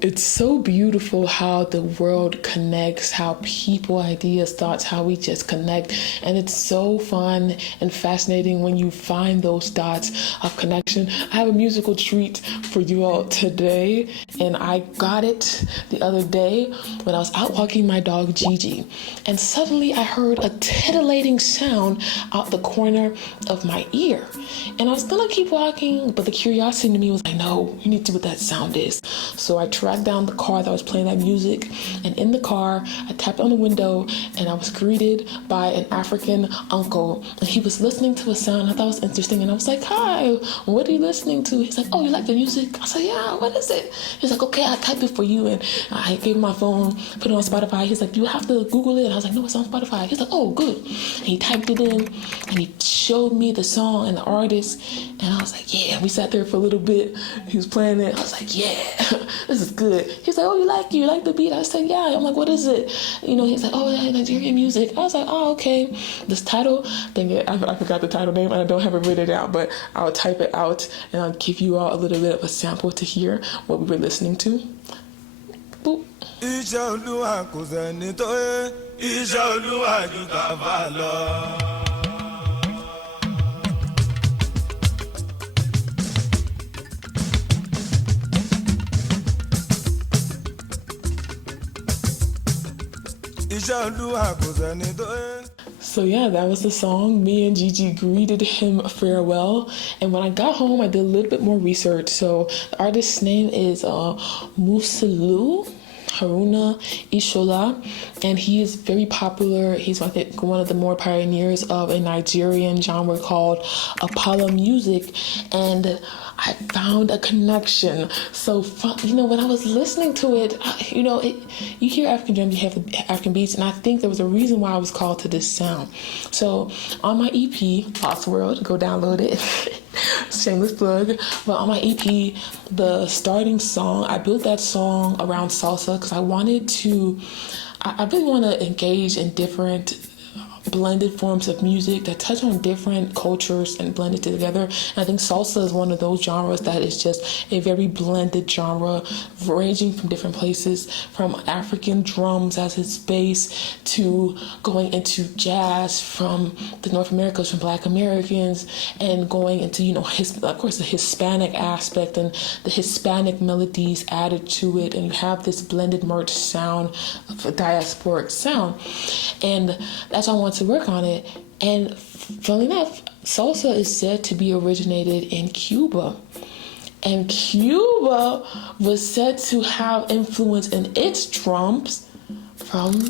It's so beautiful how the world connects, how people, ideas, thoughts, how we just connect. And it's so fun and fascinating when you find those dots of connection. I have a musical treat for you all today, and I got it the other day when I was out walking my dog Gigi. And suddenly I heard a titillating sound out the corner of my ear. And I was gonna keep walking, but the curiosity in me was like, no, you need to see what that sound is. So I tracked down the car that was playing that music, and in the car I tapped on the window and I was greeted by an African uncle, and he was listening to a sound I thought was interesting, and I was like, hi, what are you listening to? He's like, oh, you like the music? I said, yeah, what is it? He's like, okay, I'll type it for you. And I gave him my phone, put it on Spotify. He's like, you have to Google it. And I was like, no, it's on Spotify. He's like, oh, good. And he typed it in and he showed me the song and the artist, and I was like, yeah. We sat there for a little bit. He was playing it. I was like, yeah, this is good. He's like, oh, you like the beat? I said, yeah. I'm like, what is it? He's like, oh, yeah, Nigerian music. I was like, oh, okay. This title, dang it, I forgot the title name and I don't have it written down, but I'll type it out and I'll give you all a little bit of a sample to hear what we were listening to. Boop. So yeah, that was the song. Me and Gigi greeted him farewell. And when I got home, I did a little bit more research. So the artist's name is Musilu Haruna Ishola, and he is very popular. He's, I think, one of the more pioneers of a Nigerian genre called Apala music, and I found a connection. So, when I was listening to it, you hear African drums, you have the African beats, and I think there was a reason why I was called to this sound. So, on my EP, Lost World, go download it. Shameless plug. But on my EP, the starting song, I built that song around salsa because I really want to engage in different blended forms of music that touch on different cultures and blend it together. And I think salsa is one of those genres that is just a very blended genre, ranging from different places, from African drums as its base to going into jazz from the North Americas, from Black Americans, and going into, of course, the Hispanic aspect and the Hispanic melodies added to it. And you have this blended merged sound, of a diasporic sound. And that's why I want to work on it. And funnily enough, salsa is said to be originated in Cuba. And Cuba was said to have influence in its drums from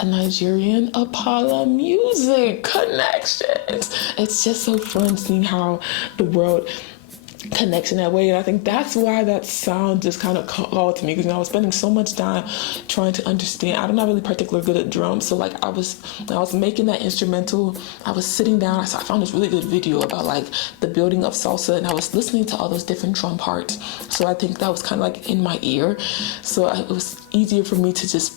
a Nigerian Apala music connections. It's just so fun seeing how the world connects in that way, and I think that's why that sound just kind of called to me, because I was spending so much time trying to understand. I'm not really particularly good at drums, so when I was making that instrumental, I was sitting down. I found this really good video about the building of salsa, and I was listening to all those different drum parts. So I think that was kind of in my ear, so it was easier for me to just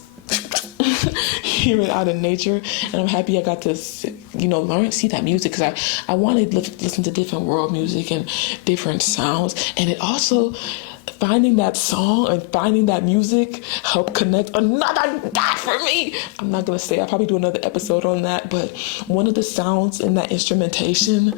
hear it out in nature. And I'm happy I got to see that music, because I wanted to listen to different world music and different sounds. And it also, finding that song and finding that music helped connect another dot for me. I'm not gonna say, I'll probably do another episode on that, but one of the sounds in that instrumentation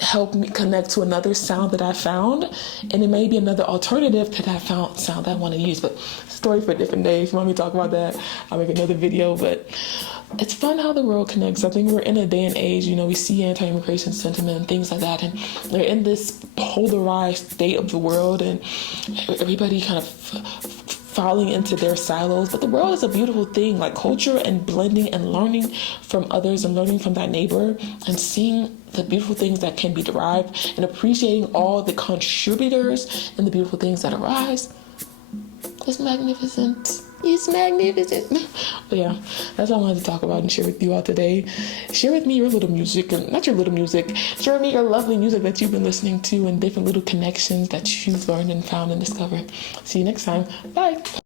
helped me connect to another sound that I found, and it may be another alternative to that sound that I want to use. But story for a different day. If you want me to talk about that, I'll make another video. But it's fun how the world connects. I think we're in a day and age, we see anti-immigration sentiment and things like that, and they're in this polarized state of the world, and everybody kind of falling into their silos. But the world is a beautiful thing, like culture and blending and learning from others and learning from that neighbor and seeing the beautiful things that can be derived and appreciating all the contributors and the beautiful things that arise. It's magnificent. It's magnificent. But yeah, that's all I wanted to talk about and share with you all today. Share with me your little music, and not your little music. Share with me your lovely music that you've been listening to and different little connections that you've learned and found and discovered. See you next time. Bye.